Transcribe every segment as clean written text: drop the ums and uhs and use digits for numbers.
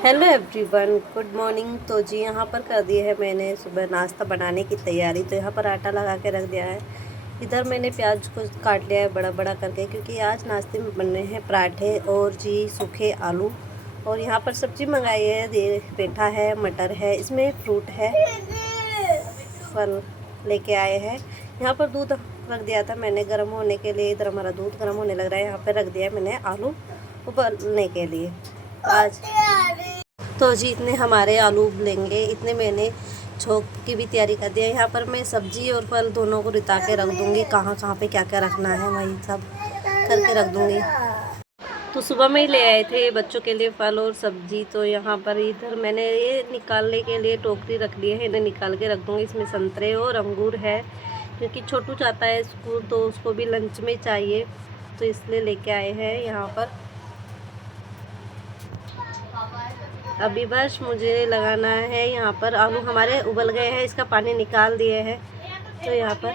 Hello everyone, good morning. तो जी यहाँ पर कर दी है मैंने सुबह नाश्ता बनाने की तैयारी। तो यहाँ पर आटा लगा के रख दिया है। इधर मैंने प्याज को काट लिया है बड़ा बड़ा करके, क्योंकि आज नाश्ते में बनने हैं पराठे और जी सूखे आलू। और यहाँ पर सब्ज़ी मंगाई है, ये पेठा है, मटर है, इसमें फ्रूट है, फल लेके आए हैं। यहाँ पर दूध रख दिया था मैंने गर्म होने के लिए। इधर हमारा दूध गर्म होने लग रहा है। यहाँ पर रख दिया है मैंने आलू उबलने के लिए। आज तो जी इतने हमारे आलू उबलेंगे, इतने मैंने छोंक की भी तैयारी कर दी है। यहाँ पर मैं सब्जी और फल दोनों को रिता के रख दूँगी। कहाँ कहाँ पे क्या क्या रखना है वही सब करके रख दूँगी। तो सुबह में ही ले आए थे बच्चों के लिए फल और सब्जी। तो यहाँ पर इधर मैंने ये निकालने के लिए टोकरी रख ली है, इन्हें निकाल के रख दूँगी। इसमें संतरे और अंगूर है, क्योंकि छोटू जाता है स्कूल तो उसको भी लंच में चाहिए, तो इसलिए लेके आए हैं यहाँ पर। अभी बस मुझे लगाना है। यहाँ पर आलू हमारे उबल गए हैं, इसका पानी निकाल दिए हैं। तो यहाँ पर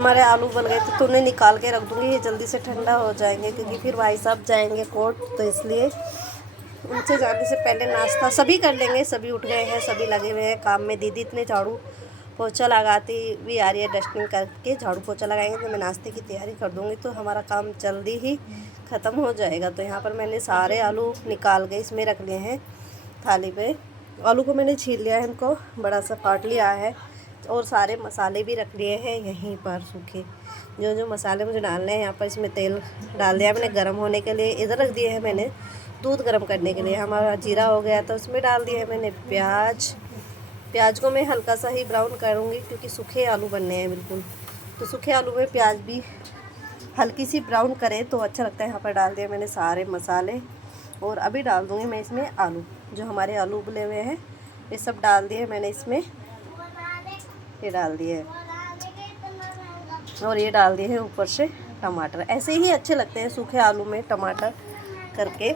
हमारे आलू उबल गए थे, तो उन्हें निकाल के रख दूँगी। ये जल्दी से ठंडा हो जाएंगे, क्योंकि फिर भाई साहब जाएंगे कोर्ट, तो इसलिए उनसे जाने से पहले नाश्ता सभी कर लेंगे। सभी उठ गए हैं, सभी लगे हुए हैं काम में। दीदी इतने झाड़ू पोछा लगाती भी आ रही है, डस्टिंग करके झाड़ू पोछा लगाएंगे तो मैं नाश्ते की तैयारी कर दूँगी, तो हमारा काम जल्दी ही ख़त्म हो जाएगा। तो यहाँ पर मैंने सारे आलू निकाल के इसमें रख लिए हैं थाली पे। आलू को मैंने छील लिया है, इनको बड़ा सा काट लिया है, और सारे मसाले भी रख लिए हैं यहीं पर सूखे। जो जो मसाले मुझे डालने हैं, यहाँ पर इसमें तेल डाल दिया मैंने गर्म होने के लिए। इधर रख दिए हैं मैंने दूध गर्म करने के लिए। हमारा जीरा हो गया तो उसमें डाल दिए हैं मैंने प्याज को मैं हल्का सा ही ब्राउन करूँगी, क्योंकि सूखे आलू बनने हैं बिल्कुल। तो सूखे आलू में प्याज भी हल्की सी ब्राउन करें तो अच्छा लगता है। यहाँ पर डाल दिए मैंने सारे मसाले, और अभी डाल दूँगी मैं इसमें आलू। जो हमारे आलू उबले हुए हैं ये सब डाल दिए मैंने इसमें, ये डाल दिए, और ये डाल दिए हैं ऊपर से टमाटर। ऐसे ही अच्छे लगते हैं सूखे आलू में टमाटर करके।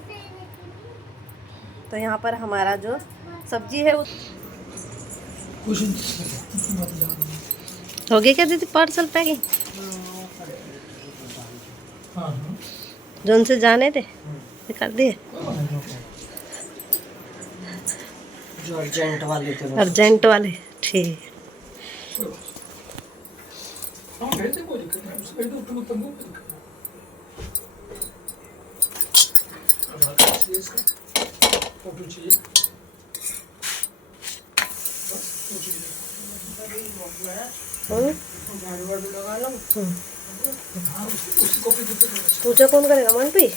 तो यहाँ पर हमारा जो सब्जी है वो हो गया। क्या दीदी पार्सल पैकिंग जो उनसे जाने थे कर दिए, जो अर्जेंट वाले थे, अर्जेंट वाले। ठीक पूजा कौन करेगा? मनप्रीत।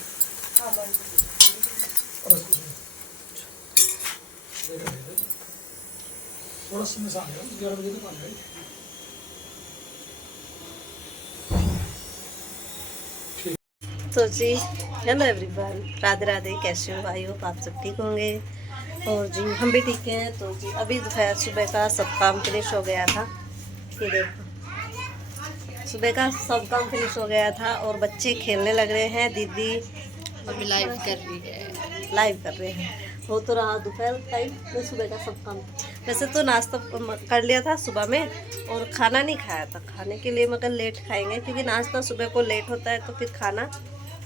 तो जी हेलो एवरीवन, राधे राधे। कैसे हो भाई? हो आप सब ठीक होंगे? और जी हम भी ठीक हैं। तो जी अभी दोपहर सुबह का सब काम फिनिश हो गया था। ये देखो सुबह का सब काम फिनिश हो गया था, और बच्चे खेलने लग रहे हैं। दीदी अभी लाइव कर रही है, लाइव कर रहे हैं। हो तो रहा दोपहर टाइम में सुबह का सब काम। वैसे तो नाश्ता कर लिया था सुबह में, और खाना नहीं खाया था। खाने के लिए मगर लेट खाएंगे, क्योंकि नाश्ता सुबह को लेट होता है, तो फिर खाना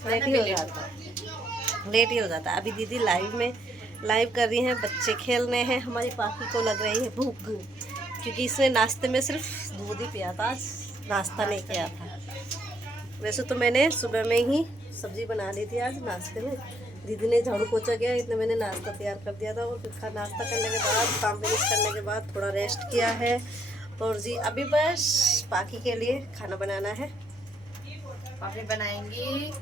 लेट ही हो जाता है, लेट ही हो जाता है। अभी दीदी लाइव कर रही हैं, बच्चे खेल रहे हैं। हमारी पाखी को लग रही है भूख, क्योंकि इसने नाश्ते में सिर्फ दूध ही पिया था, नाश्ता नहीं किया था। वैसे तो मैंने सुबह में ही सब्जी बना ली थी आज नाश्ते में। दीदी ने झाड़ू पोछा किया, इतने मैंने नाश्ता तैयार कर दिया था। और फिर नाश्ता करने के बाद, काम फिनिश करने के बाद थोड़ा रेस्ट किया है। और जी अभी बस पाखी के लिए खाना बनाना है। पापड़ी बनाएंगी,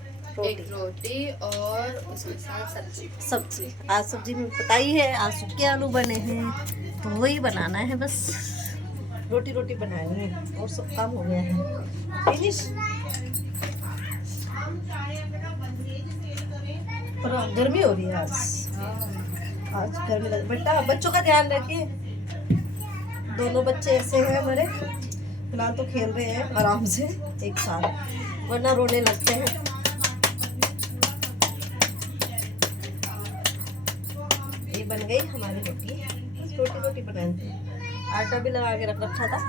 एक रोटी और उसके साथ सब्जी आज सब्जी में पता ही है, आज सूखे आलू बने हैं, तो वही बनाना है बस। रोटी बनानी है, और सब काम हो गया है फिनिश। पर गर्मी हो रही है आज गर्मी लग। बेटा बच्चों का ध्यान रखिए। दोनों बच्चे ऐसे हैं हमारे, फिलहाल तो खेल रहे हैं आराम से एक साथ, वरना रोने लगते हैं। ये बन गई हमारी रोटी। रोटी बनाते हैं। आटा भी लगा के रख रखा था,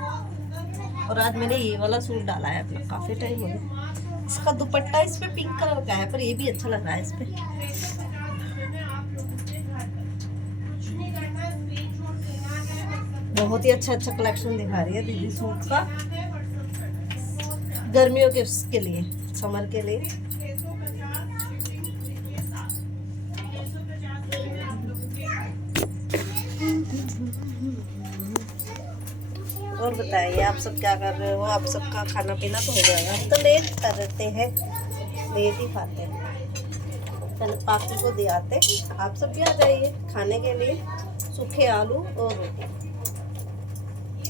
और आज मैंने ये वाला सूट डाला है अपना, काफ़ी टाइम हो गया। इसका दुपट्टा इस पे पिंक कलर का है, पर ये भी अच्छा लग रहा है इस पे। बहुत ही अच्छा अच्छा कलेक्शन दिखा रही है दीदी सूट का, गर्मियों के लिए, समर के लिए। और बताइए आप सब क्या कर रहे हो? आप सबका खाना पीना तो हो गया? हम तो लेट करते हैं, लेट ही खाते हैं। पहले पापी को दे आते, आप सब भी आ जाइए खाने के लिए। सूखे आलू और रोटी।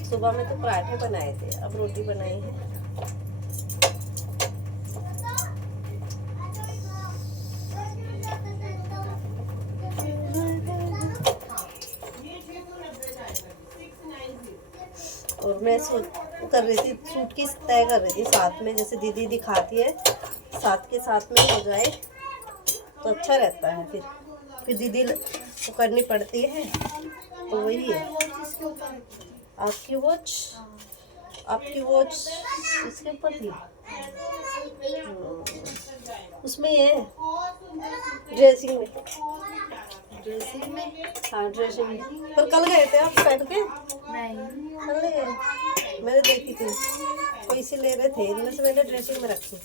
सुबह में तो पराठे बनाए थे, अब रोटी बनाई है। और मैं कर रही थी, सूट की तय कर रही थी साथ में, जैसे दीदी दिखाती है साथ के साथ में हो जाए तो अच्छा रहता है। फिर दीदी को करनी पड़ती है, तो वही है। आपकी वॉच, आपकी वॉच इसके ऊपर थी, उसमें है ड्रेसिंग में। ड्रेसिंग में? हाँ ड्रेसिंग में। पर कल गए थे आप पहन के? नहीं। कल नहीं गए, मैंने देखी थी, कोई सी ले रहे थे, इनमें से मैंने ड्रेसिंग में रखी।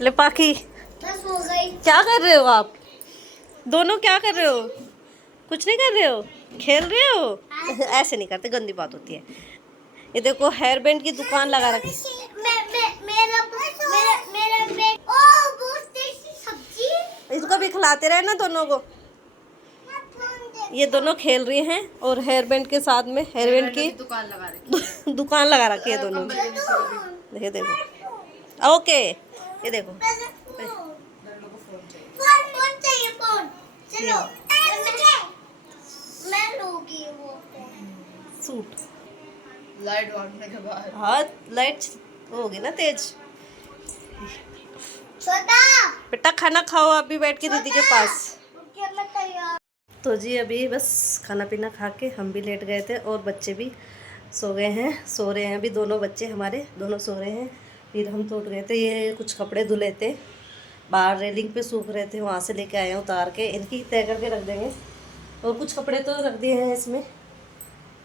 ले पाखी, क्या कर रहे हो आप दोनों? क्या कर रहे हो? कुछ नहीं कर रहे हो, खेल रहे हो? ऐसे नहीं करते, गंदी बात होती है। ये देखो हेयर बैंड की दुकान लगा रखी। इसको भी खिलाते रहे ना दोनों को। ये दोनों खेल रही हैं और हेयर बैंड के साथ में हेयर बैंड की दुकान लगा रखी दुकान लगा रखी है दोनों। ये देखो, ओके ये देखो, सूट। लाइट भागने के बाद। हाँ लाइट होगी ना तेज। बेटा खाना खाओ, आप भी बैठ के दीदी के पास। तो जी अभी बस खाना पीना खा के हम भी लेट गए थे और बच्चे भी सो गए हैं, सो रहे हैं अभी। दोनों बच्चे हमारे दोनों सो रहे हैं। फिर हम तो उठ गए थे, ये कुछ कपड़े धुले थे, बाहर रेलिंग पे सूख रहे थे, वहाँ से लेके आए हैं उतार के। इनकी तय करके रख देंगे। और कुछ कपड़े तो रख दिए हैं इसमें,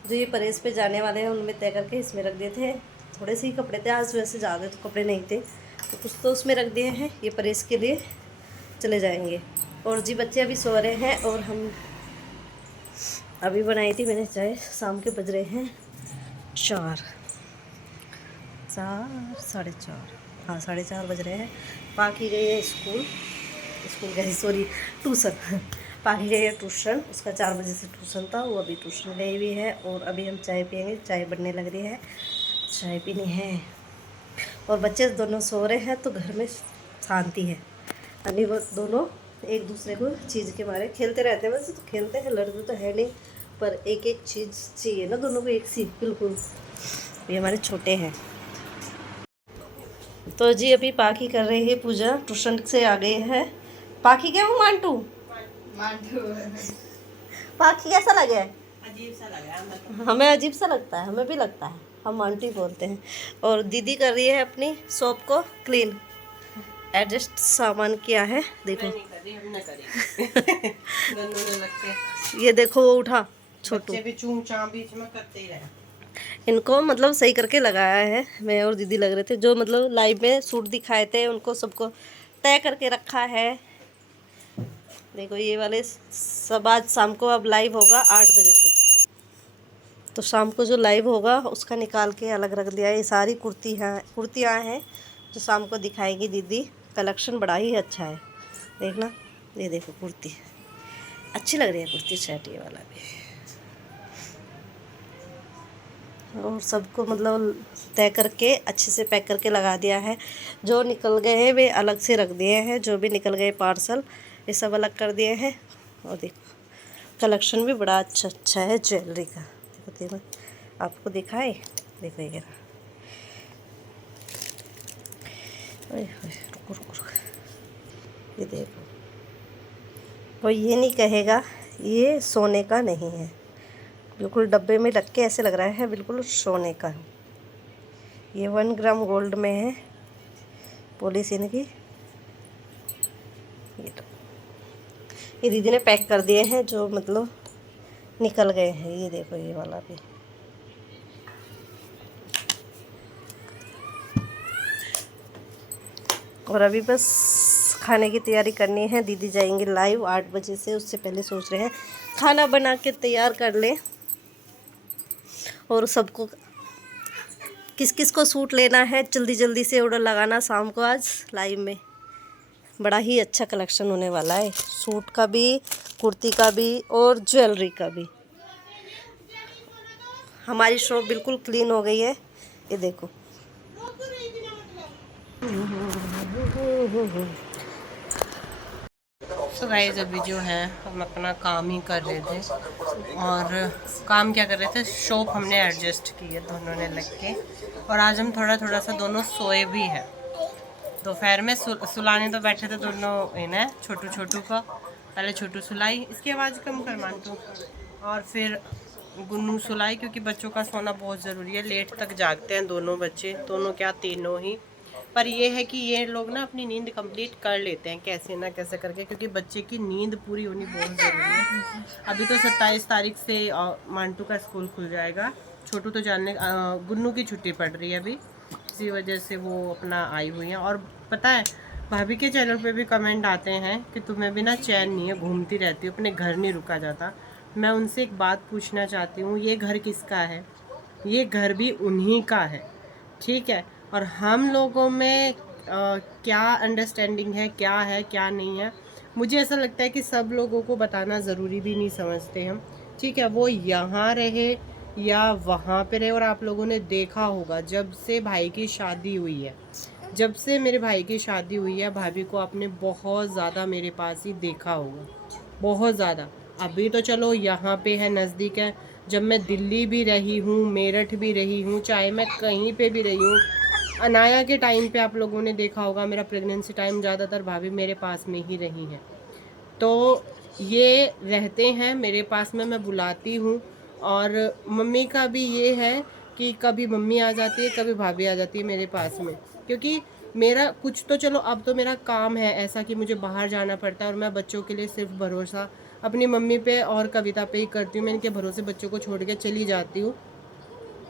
जो ये परेस पे जाने वाले हैं उनमें तय करके इसमें रख दिए थे। थोड़े से ही कपड़े थे आज, वैसे ज़्यादा तो कपड़े नहीं थे, तो कुछ तो उसमें रख दिए हैं, ये परेस के लिए चले जाएंगे। और जी बच्चे अभी सो रहे हैं और हम अभी बनाई थी मैंने चाय। शाम के बज रहे हैं 4 साढ़े 4, हाँ 4:30 बज रहे हैं। पाकी गई है स्कूल गई, सॉरी ट्यूशन। पाकी गई है ट्यूशन, उसका 4 बजे से ट्यूशन था, वो अभी ट्यूशन गई हुई है। और अभी हम चाय पियेंगे, चाय बनने लग रही है, चाय पीनी है। और बच्चे दोनों सो रहे हैं तो घर में शांति है। अभी वो दोनों एक दूसरे को चीज़ के बारे खेलते रहते हैं। वैसे तो खेलते हैं, लड़ते तो है नहीं, पर एक एक चीज़ चाहिए ना दोनों को, एक सी बिल्कुल। ये हमारे छोटे हैं। तो जी अभी पाखी कर रही है पूजा, ट्यूशन से आ गई है। पाखी क्या हूँ मांटू? पाखी कैसा लगे? अजीब सा लग रहा है। हमें अजीब सा लगता है, हमें भी लगता है, हम आंटी बोलते हैं। और दीदी कर रही है अपनी शॉप को क्लीन, एडजस्ट सामान किया है, देखो। ये देखो वो उठा छोटू, भी चूम चाम बीच में करते ही रहे। इनको मतलब सही करके लगाया है। मैं और दीदी लग रहे थे, जो मतलब लाइव में सूट दिखाए थे उनको सबको तय करके रखा है। देखो ये वाले सब आज शाम को अब लाइव होगा 8 बजे से, तो शाम को जो लाइव होगा उसका निकाल के अलग रख दिया है। ये सारी कुर्तियाँ हैं जो शाम को दिखाएगी दीदी। कलेक्शन बड़ा ही अच्छा है, देखना। ये देखो कुर्ती अच्छी लग रही है, कुर्ती सेट ये वाला भी। और सबको मतलब तय करके अच्छे से पैक करके लगा दिया है। जो निकल गए हैं वे अलग से रख दिए हैं, जो भी निकल गए पार्सल ये सब अलग कर दिए हैं। और देखो कलेक्शन भी बड़ा अच्छा है ज्वेलरी का। देखो आपको दिखाए, देखो ये रुको, ये देखो वो ये नहीं कहेगा ये सोने का नहीं है। बिल्कुल डब्बे में रख के ऐसे लग रहा है बिल्कुल सोने का। ये 1 ग्राम गोल्ड में है पॉलिश इनकी। ये दीदी ने पैक कर दिए हैं जो मतलब निकल गए हैं। ये देखो ये वाला भी। और अभी बस खाने की तैयारी करनी है। दीदी जाएंगे लाइव 8 बजे से, उससे पहले सोच रहे हैं खाना बना के तैयार कर लें। और सबको किस किस को सूट लेना है जल्दी जल्दी से ऑर्डर लगाना शाम को। आज लाइव में बड़ा ही अच्छा कलेक्शन होने वाला है, सूट का भी, कुर्ती का भी और ज्वेलरी का भी। हमारी शॉप बिल्कुल क्लीन हो गई है, ये देखो। तो गाइस अभी जो है हम अपना काम ही कर रहे थे। और काम क्या कर रहे थे, शॉप हमने एडजस्ट की है दोनों ने लग के। और आज हम थोड़ा थोड़ा सा दोनों सोए भी हैं। दोपहर में सुलाने तो बैठे थे दोनों इन्हें, छोटू छोटू का। पहले छोटू सुलाई, इसकी आवाज़ कम कर मानतू, और फिर गुन्नू सुलाई, क्योंकि बच्चों का सोना बहुत ज़रूरी है। लेट तक जागते हैं दोनों बच्चे, दोनों क्या तीनों ही। पर ये है कि ये लोग ना अपनी नींद कंप्लीट कर लेते हैं कैसे ना कैसे करके, क्योंकि बच्चे की नींद पूरी होनी बहुत ज़रूरी है। अभी तो 27 तारीख से मांटू का स्कूल खुल जाएगा। छोटू तो गुन्नू की छुट्टी पड़ रही है अभी, इसी वजह से वो अपना आई हुई है। और पता है भाभी के चैनल पे भी कमेंट आते हैं कि तुम्हें भी ना चैन नहीं है, घूमती रहती हो, अपने घर नहीं रुका जाता। मैं उनसे एक बात पूछना चाहती हूँ, ये घर किसका है? ये घर भी उन्हीं का है, ठीक है। और हम लोगों में क्या अंडरस्टैंडिंग है क्या नहीं है, मुझे ऐसा लगता है कि सब लोगों को बताना ज़रूरी भी नहीं समझते हम, ठीक है। वो यहाँ रहे या वहाँ पे रहे। और आप लोगों ने देखा होगा जब से भाई की शादी हुई है, जब से मेरे भाई की शादी हुई है, भाभी को आपने बहुत ज़्यादा मेरे पास ही देखा होगा, बहुत ज़्यादा। अभी तो चलो यहाँ पे है, नज़दीक है। जब मैं दिल्ली भी रही हूँ, मेरठ भी रही हूँ, चाहे मैं कहीं पे भी रही हूँ, अनाया के टाइम पे आप लोगों ने देखा होगा, मेरा प्रेगनेंसी टाइम ज़्यादातर भाभी मेरे पास में ही रही हैं। तो ये रहते हैं मेरे पास में, मैं बुलाती हूँ। और मम्मी का भी ये है कि कभी मम्मी आ जाती है, कभी भाभी आ जाती है मेरे पास में। क्योंकि मेरा कुछ तो चलो अब तो मेरा काम है ऐसा कि मुझे बाहर जाना पड़ता है, और मैं बच्चों के लिए सिर्फ भरोसा अपनी मम्मी पे और कविता पे ही करती हूँ। मैं इनके भरोसे बच्चों को छोड़ के चली जाती हूँ,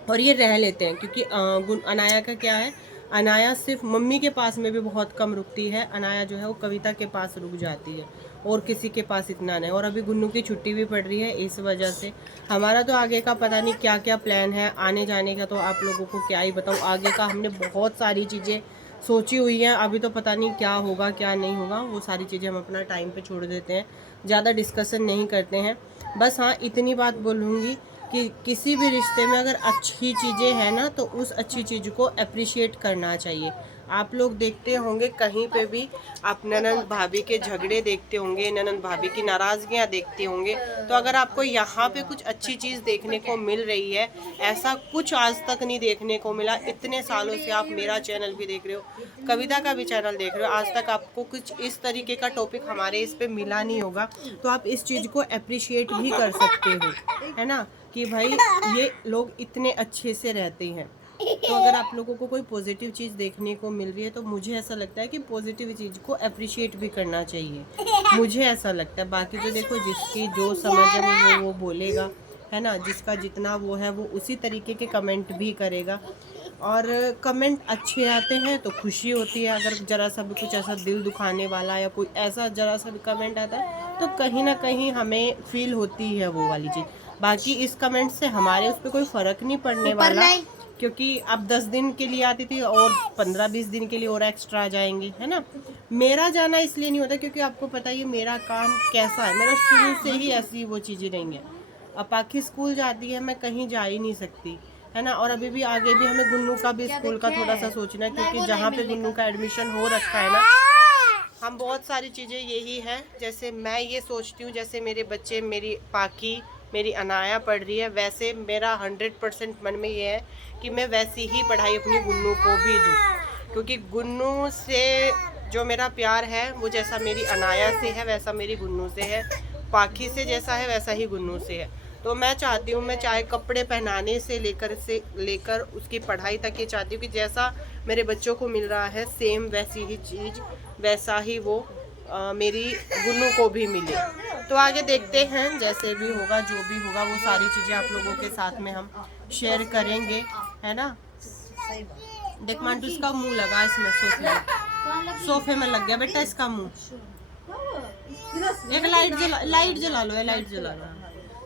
और ये रह लेते हैं। क्योंकि अनाया का क्या है, अनाया सिर्फ मम्मी के पास में भी बहुत कम रुकती है। अनाया जो है वो कविता के पास रुक जाती है, और किसी के पास इतना नहीं। और अभी गुन्नू की छुट्टी भी पड़ रही है, इस वजह से हमारा तो आगे का पता नहीं क्या क्या प्लान है आने जाने का। तो आप लोगों को क्या ही बताऊँ, आगे का हमने बहुत सारी चीज़ें सोची हुई हैं। अभी तो पता नहीं क्या होगा क्या नहीं होगा, वो सारी चीज़ें हम अपना टाइम पे छोड़ देते हैं, ज़्यादा डिस्कशन नहीं करते हैं। बस हाँ इतनी बात बोलूँगी कि किसी भी रिश्ते में अगर अच्छी चीज़ें हैं ना, तो उस अच्छी चीज़ को अप्रिशिएट करना चाहिए। आप लोग देखते होंगे कहीं पे भी आप ननंद भाभी के झगड़े देखते होंगे, ननंद भाभी की नाराज़गियाँ देखते होंगे। तो अगर आपको यहाँ पे कुछ अच्छी चीज़ देखने को मिल रही है, ऐसा कुछ आज तक नहीं देखने को मिला। इतने सालों से आप मेरा चैनल भी देख रहे हो, कविता का भी चैनल देख रहे हो, आज तक आपको कुछ इस तरीके का टॉपिक हमारे इस पे मिला नहीं होगा। तो आप इस चीज़ को अप्रिशिएट भी कर सकते हो, है ना, कि भाई ये लोग इतने अच्छे से रहते हैं। तो अगर आप लोगों को कोई पॉजिटिव चीज़ देखने को मिल रही है, तो मुझे ऐसा लगता है कि पॉजिटिव चीज़ को अप्रिशिएट भी करना चाहिए, मुझे ऐसा लगता है। बाकी तो देखो जिसकी जो समझ है वो बोलेगा, है ना, जिसका जितना वो है वो उसी तरीके के कमेंट भी करेगा। और कमेंट अच्छे आते हैं तो खुशी होती है। अगर ज़रा सा भी कुछ ऐसा दिल दुखाने वाला या कोई ऐसा ज़रा सा भी कमेंट आता है, तो कहीं ना कहीं हमें फील होती है वो वाली चीज़। बाकी इस कमेंट से हमारे उस पर कोई फ़र्क नहीं पड़ने वाला, क्योंकि अब 10 दिन के लिए आती थी और 15-20 दिन के लिए और एक्स्ट्रा आ जाएंगी, है ना। मेरा जाना इसलिए नहीं होता क्योंकि आपको पता है मेरा काम कैसा है, मेरा शुरू से ही ऐसी वो चीज़ें नहीं है। अब पाखी स्कूल जाती है, मैं कहीं जा ही नहीं सकती, है ना। और अभी भी आगे भी हमें गुन्नू का भी स्कूल का थोड़ा सा सोचना है, क्योंकि जहाँ पे गुन्नू का एडमिशन हो रखा है ना, हम बहुत सारी चीज़ें यही है। जैसे मैं ये सोचती हूँ, जैसे मेरे बच्चे, मेरी पाखी, मेरी अनाया पढ़ रही है, वैसे मेरा 100% मन में ये है कि मैं वैसी ही पढ़ाई अपनी गुन्नू को भी दूँ। क्योंकि गुन्नू से जो मेरा प्यार है वो जैसा मेरी अनाया से है वैसा मेरी गुन्नू से है, पाखी से जैसा है वैसा ही गुन्नू से है। तो मैं चाहती हूँ, मैं चाहे कपड़े पहनाने से लेकर उसकी पढ़ाई तक ये चाहती हूँ कि जैसा मेरे बच्चों को मिल रहा है सेम वैसी ही चीज़, वैसा ही वो मेरी गुन्नू को भी मिले। तो आगे देखते हैं, जैसे भी होगा जो भी होगा वो सारी चीज़ें आप लोगों के साथ में हम शेयर करेंगे, है ना। देख मांटू इसका मुंह लगा इसमें, सोफे में लग गया बेटा इसका मुंह। एक लाइट जला लो, लाइट जला लो।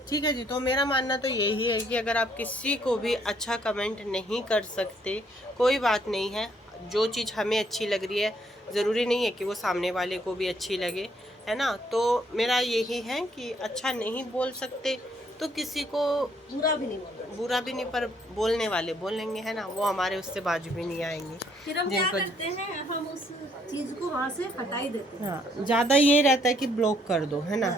ठीक है जी। तो मेरा मानना तो यही है कि अगर आप किसी को भी अच्छा कमेंट नहीं कर सकते, कोई बात नहीं है। जो चीज़ हमें अच्छी लग रही है ज़रूरी नहीं है कि वो सामने वाले को भी अच्छी लगे, है ना। तो मेरा यही है कि अच्छा नहीं बोल सकते तो किसी को बुरा भी नहीं पर बोलने वाले बोलेंगे, है ना। वो हमारे उससे बाजू भी नहीं आएंगे। फिर हम क्या करते हैं, हम उस चीज को वहाँ से हटा ही देते हैं। हाँ, ज़्यादा ये रहता है कि ब्लॉक कर दो, है ना।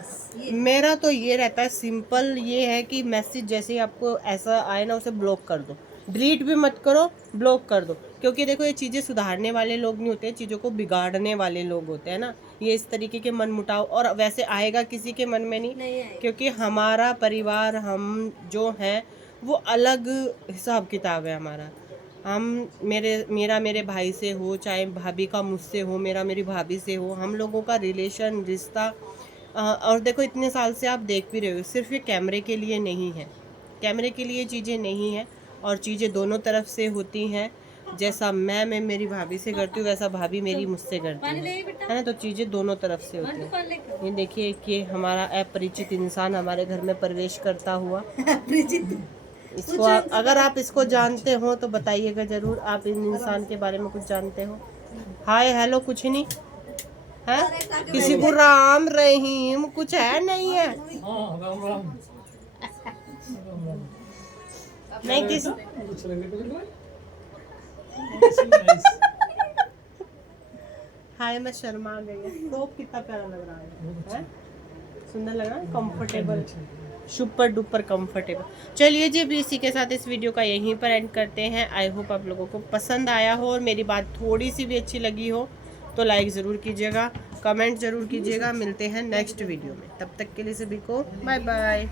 मेरा तो ये रहता है, सिंपल ये है कि मैसेज जैसे ही आपको ऐसा आए ना उसे ब्लॉक कर दो, डिलीट भी मत करो, ब्लॉक कर दो। क्योंकि देखो ये चीज़ें सुधारने वाले लोग नहीं होते, चीज़ों को बिगाड़ने वाले लोग होते हैं ना। ये इस तरीके के मन मुटाव और वैसे आएगा किसी के मन में नहीं क्योंकि हमारा परिवार, हम जो हैं वो अलग हिसाब किताब है हमारा। हम मेरे भाई से हो, चाहे भाभी का मुझसे हो, मेरा मेरी भाभी से हो, हम लोगों का रिलेशन, रिश्ता और देखो इतने साल से आप देख भी रहे हो, सिर्फ ये कैमरे के लिए नहीं है, कैमरे के लिए चीज़ें नहीं है और चीज़ें दोनों तरफ से होती हैं। जैसा मैं मेरी भाभी से करती हूँ वैसा भाभी मेरी मुझसे करती है ना। तो चीज़ें दोनों तरफ से होती हैं। ये देखिए कि हमारा अपरिचित इंसान हमारे घर में प्रवेश करता हुआ। इसको अगर आप इसको जानते हो तो बताइएगा ज़रूर, आप इन इंसान के बारे में कुछ जानते हो। हाय हेलो कुछ नहीं है, किसी को राम रहीम कुछ है नहीं है, नहीं किस हाय मैं शर्मा गई। टॉप कितना प्यारा लग रहा है? सुंदर लग रहा है, कंफर्टेबल, सुपर डुपर कंफर्टेबल। चलिए जी, अभी इसी के साथ इस वीडियो का यहीं पर एंड करते हैं। आई होप आप लोगों को पसंद आया हो और मेरी बात थोड़ी सी भी अच्छी लगी हो तो लाइक ज़रूर कीजिएगा, कमेंट ज़रूर कीजिएगा। मिलते हैं नेक्स्ट वीडियो में, तब तक के लिए सभी को बाय बाय।